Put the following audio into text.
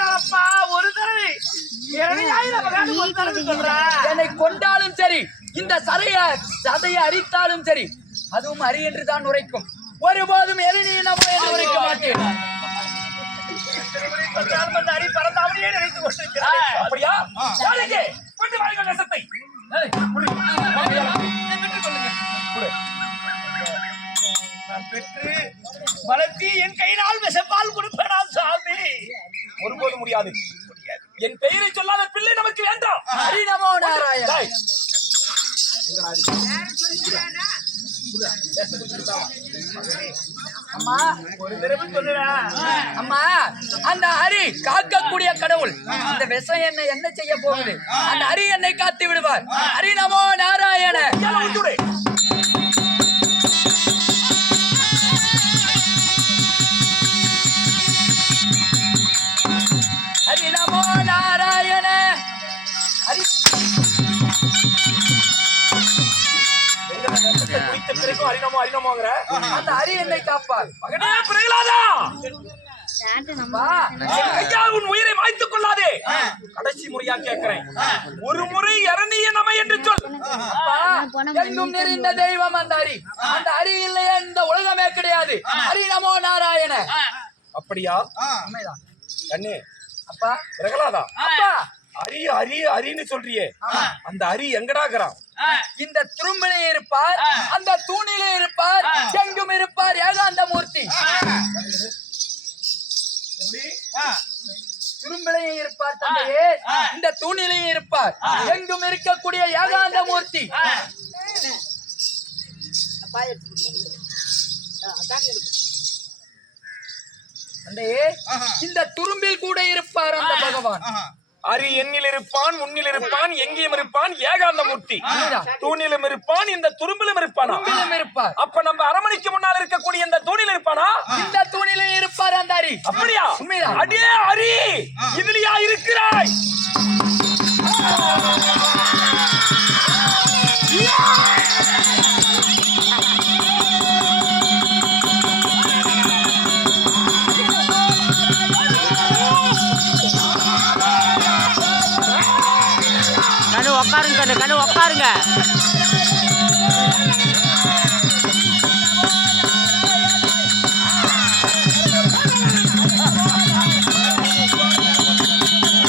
இருக்கிறாப்பா ஒரு தடவை. என்னை கொண்டாலும் சரி இந்த சதைய சதையை அரித்தாலும் சரி அதுவும் அரி என்று தான் உரைக்கும். ஒருபோதும் எரிநீனமோ என்று உரைக்க மாட்டேன். அரி பறந்தாமலே நினைத்து கொண்டிருக்கிறார் அப்படியா? கொண்டு நெசத்தை. பெற்று வளர்த்தி என் கையினால் விஷப்பால் கொடுப்பேனா. முடியாது. என் பெயரை சொல்லாத பிள்ளை நமக்கு வேண்டாம். ஹரி நமோ நாராயண. அம்மா. ஒரு தடவை சொல்லுடா. அம்மா அந்த ஹரி காக்கக்கூடிய கடவுள். இந்த விஷம் என்ன என்ன செய்ய போகுது? அந்த ஹரி என்னை காத்து விடுவார். ஹரி நமோ நாராயண குடித்த அரிணமோ அரிணமோங்கிற அந்த ஹரி என்னை காப்பார் மகனே பிரகலாதா உன் உயிரை மாய்த்துக் கொள்ளாதே கடைசி முறையா கேட்கிறேன் ஒரு முறை இரணிய நமை என்று சொல் அப்பா, எங்கும் நிறைந்த தெய்வம் அந்த ஹரி அந்த ஹரி இல்லையா இந்த உலகமே கிடையாது ஹரி நமோ நாராயண அப்படியா கண்ணே அப்பா பிரகலாதா அப்பா அரி அரி அரின்னு சொல்றியே. அந்த அரி எங்கடாக்குறான்? இந்த துரும்பிலே இருப்பார் அந்த தூணிலே இருப்பார் எங்கும் இருப்பார் ஏகாந்த மூர்த்தி துரும்பிலையும் இருப்பார் தந்தையே இந்த தூணிலையும் இருப்பார் எங்கும் இருக்கக்கூடிய ஏகாந்த மூர்த்தி தந்தையே இந்த துரும்பில் கூட இருப்பார் அந்த பகவான். அரி எண்ணில் இருப்பான் உன்னில் இருப்பான் எங்கேயும் இருப்பான் ஏகாந்த மூர்த்தி தூணிலும் இருப்பான் இந்த துரும்பிலும் இருப்பானா? இருப்பார். அப்ப நம்ம அரமணிக்கு முன்னால் இருக்கக்கூடிய இந்த தூணில் இருப்பானா? இந்த தூணிலையும் இருப்பார் அந்த ஹரி அப்படியா? உண்மைதான். அடே அரி இதுலயா இருக்கிறாய்? உட்காருங்க உக்காருங்க கண்ணு உட்காருங்க. உக்காருங்க